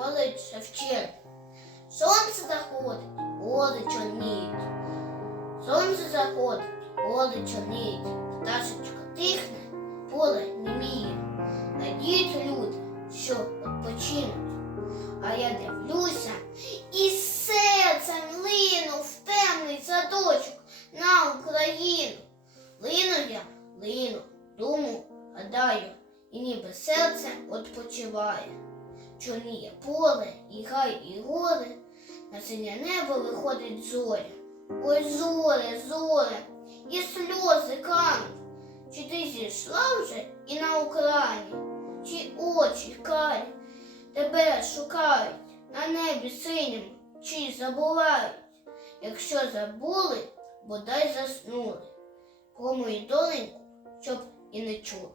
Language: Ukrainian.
говорить Шевченко. Сонце заходить, гори чорніють. Сонце заходить, гори чорніють. Пташечка тихне, поле неміє. Надіють люди, що відпочинуть. А я дивлюся і серцем лину в темний садочок на Україну. Лину я, лину, думу, гадаю, і ніби серце відпочиває. Чорніє поле, і гай, і гори, на синє небо виходить зоря. Ой, зоре, зоре, і сльози кануть. Чи ти зійшла вже і на Україні, чи очі карі тебе шукають на небі синьому, чи забувають, якщо забули, бодай заснули, про мою доленьку, щоб і не чули.